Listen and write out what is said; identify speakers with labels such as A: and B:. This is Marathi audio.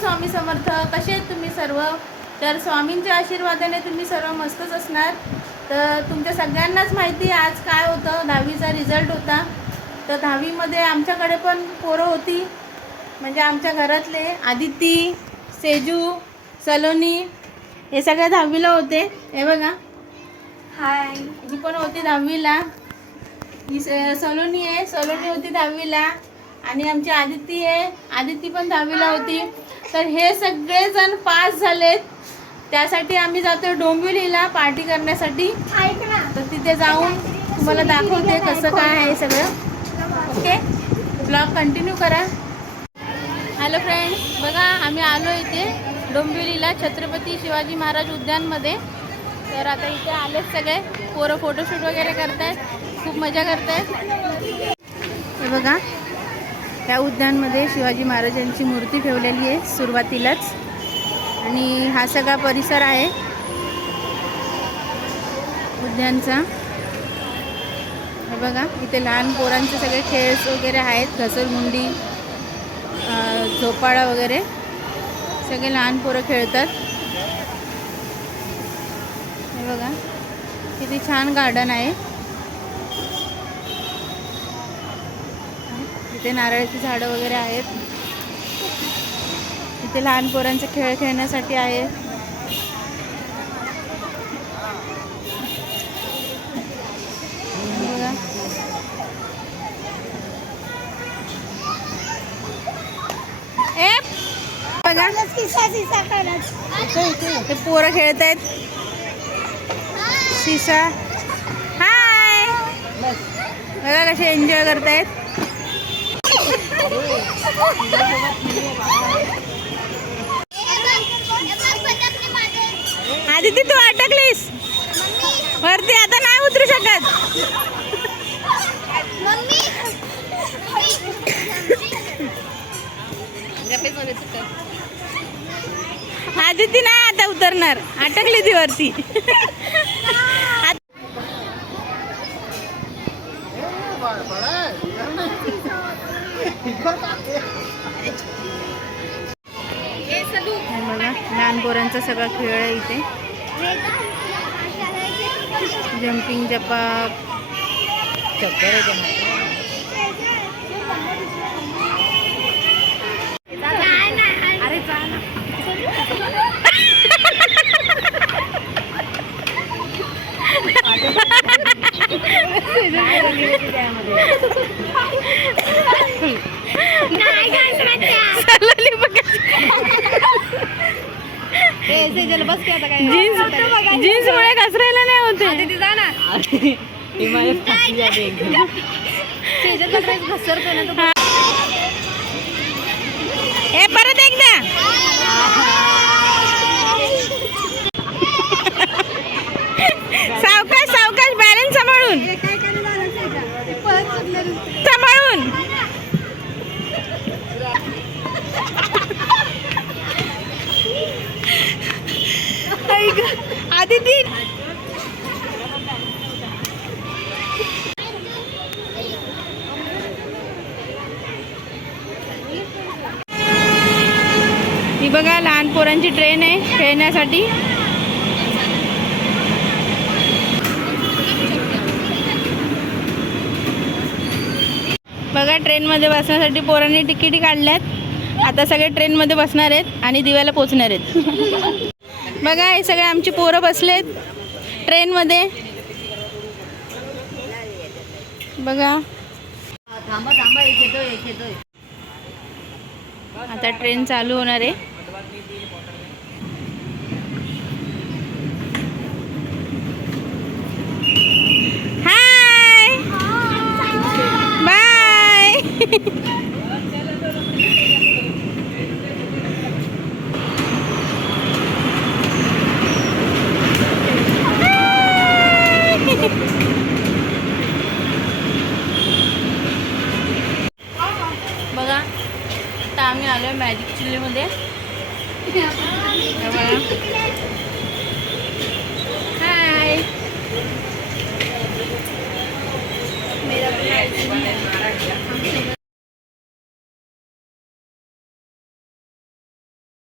A: स्वामी समर्थ कसे आहेत तुम्ही सर्व? तर स्वामींच्या आशीर्वादाने तुम्ही सर्व मस्तच असणार. तर तुमच्या सगळ्यांनाच माहिती आज काय होतं. दहावीचा रिझल्ट होता. तर दहावीमध्ये आमच्याकडे पण पोरं होती. म्हणजे आमच्या घरातले आदिती सेजू सलोनी हे सगळे दहावीला होते. हे बघा.
B: हाय.
A: ही पण होती दहावीला. ही स- सलोनी आहे. सलोनी होती दहावीला. आणि आमची आदिती आहे. आदिती पण दहावीला होती. तर हे सगळेजण पास झालेत. त्यासाठी आम्ही जातो डोंबिवलीला पार्टी करण्यासाठी. तर तिथे जाऊन तुम्हाला दाखवते कसं काय आहे सगळं. ओके? ब्लॉग कंटिन्यू करा. हॅलो फ्रेंड्स बघा आम्ही आलो इथे डोंबिवलीला छत्रपती शिवाजी महाराज उद्यानमध्ये. तर आता इथे आलेत सगळे. पोरं फोटोशूट वगैरे करतायत. खूप मजा करतायत. हे बघा. या उद्यानमध्ये शिवाजी महाराजांची मूर्ती ठेवलेली आहे सुरुवातीलाच. आणि हा सगळा परिसर आहे. उद्यानचा. हे बघा इथे लहान पोरांचे सगळे खेळ वगैरे आहेत. घसरमुंडी झोपाळा वगैरे. सगळे लहान पोरं खेळतात. हे बघा किती छान गार्डन आहे. इथे नारळाची झाडं वगैरे आहेत. इथे लहान पोरांचे खेळ खेळण्यासाठी आहे. बघा. ए बघा. ते पोरं खेळत आहेत सिसा हाय बघा कसे एन्जॉय करतायत. आदिती तू अटकलीस? वरती आता नाही उतरू शकत. आदिती नाही आता उतरणार. अटकली ती वरती. बघा लहान पोरांचा सगळा खेळ आहे इथे. जम्पिंग जपाप अरे बघा. जीन्स जीन्स मुळे घसरायला नाही होते हा. ए परत एकदा. बघा लहान पोरांची ट्रेन आहे खेळण्यासाठी. बघा ट्रेनमध्ये बसण्यासाठी पोरांनी तिकिटी काढल्यात. आता सगळे ट्रेनमध्ये बसणार आहेत आणि दिव्याला पोचणार आहेत. बघा हे सगळे आमची पोरं बसलेत ट्रेनमध्ये बघा.
B: थांबा थांबा
A: आता ट्रेन चालू होणार आहे. हाय बाय बघा आता आम्ही आलो आहे मॅजिक चिल्लीमध्ये. हे बघा. हाय मेरा